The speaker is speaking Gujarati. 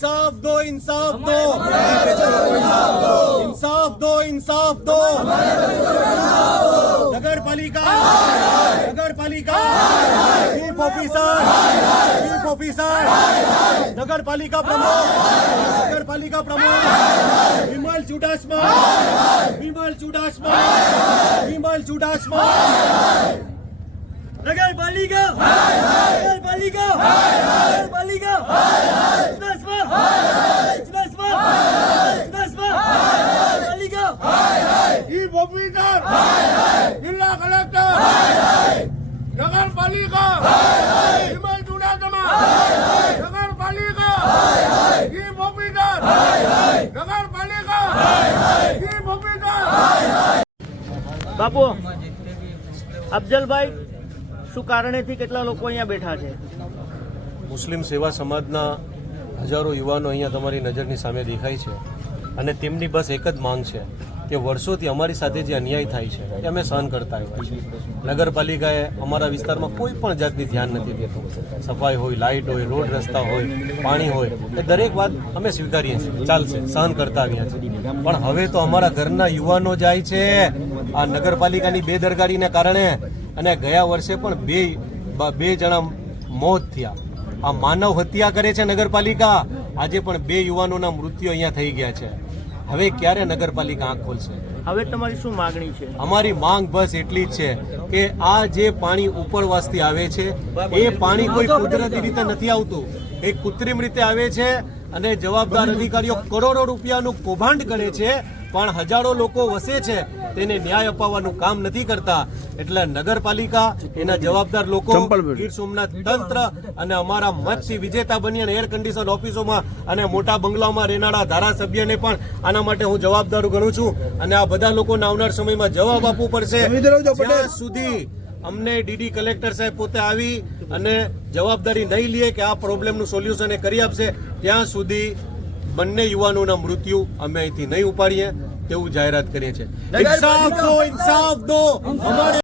इंसाफ दो इंसाफ दो। इंसाफ दो। इंसाफ दो नगर पालिका नगर पालिका चीफ ऑफिसर चीफ ऑफिसर नगर पालिका प्रमुख नगर पालिका प्रमुख। विमल चुडासमा विमल चुडासमा विमल चुडासमा। नगर पालिका नगर पालिका नगर पालिका ઓફિસર જિલ્લા કલેક્ટર નગરપાલિકા વિમલ ચુડાસમા નગરપાલિકા ચીફ ઓફિસર નગરપાલિકા ચીફ ઓફિસર. બાપુ અફજલભાઈ શું કારણેથી કેટલા લોકો અહીંયા બેઠા છે? મુસ્લિમ સેવા સમાજના હજારો યુવાનો અહીંયા તમારી નજરની સામે દેખાય છે અને તેમની બસ એક જ માંગ છે. કે વર્ષોથી અમારી સાથે જે અન્યાય થાય છે, એ અમે સહન કરતા આવ્યા છીએ. નગરપાલિકાએ અમારા વિસ્તારમાં કોઈ પણ જાતની ધ્યાન નથી દેતું. સફાઈ હોય, લાઇટ હોય, રોડ રસ્તા હોય, પાણી હોય, એ દરેક વાત અમે સ્વીકારીએ છીએ. ચાલશે, સહન કરતા આવ્યા છીએ. પણ હવે તો અમારા ઘરના યુવાનો જાય છે. આ નગરપાલિકાની બેદરકારીને કારણે અને ગયા વર્ષે પણ બે બે જણા મોત થયા. આ માનવ હત્યા કરે છે નગરપાલિકા. આજે પણ બે યુવાનોના મૃત્યુ અહીંયા થઈ ગયા છે. હવે ક્યારે નગરપાલિકા આંખ ખોલશે? હવે તમારી શું માગણી છે? અમારી માંગ બસ એટલી જ છે કે આ જે પાણી ઉપરવાસથી આવે છે એ પાણી કોઈ કુદરતી રીતે નથી આવતું. એ કૃત્રિમ રીતે આવે છે અને જવાબદાર અધિકારીઓ કરોડો રૂપિયાનું કૌભાંડ કરે છે પણ હજારો લોકો વસે છે. તેને ન્યાય અપાવવાનું કામ નથી કરતા. એટલે નગરપાલિકા એના જવાબદાર લોકો ગીર સોમનાથ તંત્ર અને અમારા મતથી વિજેતા બની અને એર કન્ડિશન ઓફિસોમાં અને મોટા બંગલાઓમાં રહેનારા ધારાસભ્યને પણ આના માટે હું જવાબદાર ગણું છું. અને આ બધા લોકોને આવનાર સમયમાં જવાબ આપવું પડશે. સુધી અમને ડીડી કલેક્ટર સાહેબ પોતે આવી અને જવાબદારી નહીં લે કે આ પ્રોબ્લેમનું સોલ્યુશન એ કરી આપશે ત્યાં સુધી બંને યુવાનોના મૃત્યુ અમે અહીંથી નહીં ઉપાડીએ તેવું જાહેરાત કરીએ છીએ. ઇન્સાફ દો ઇન્સાફ દો. અમારે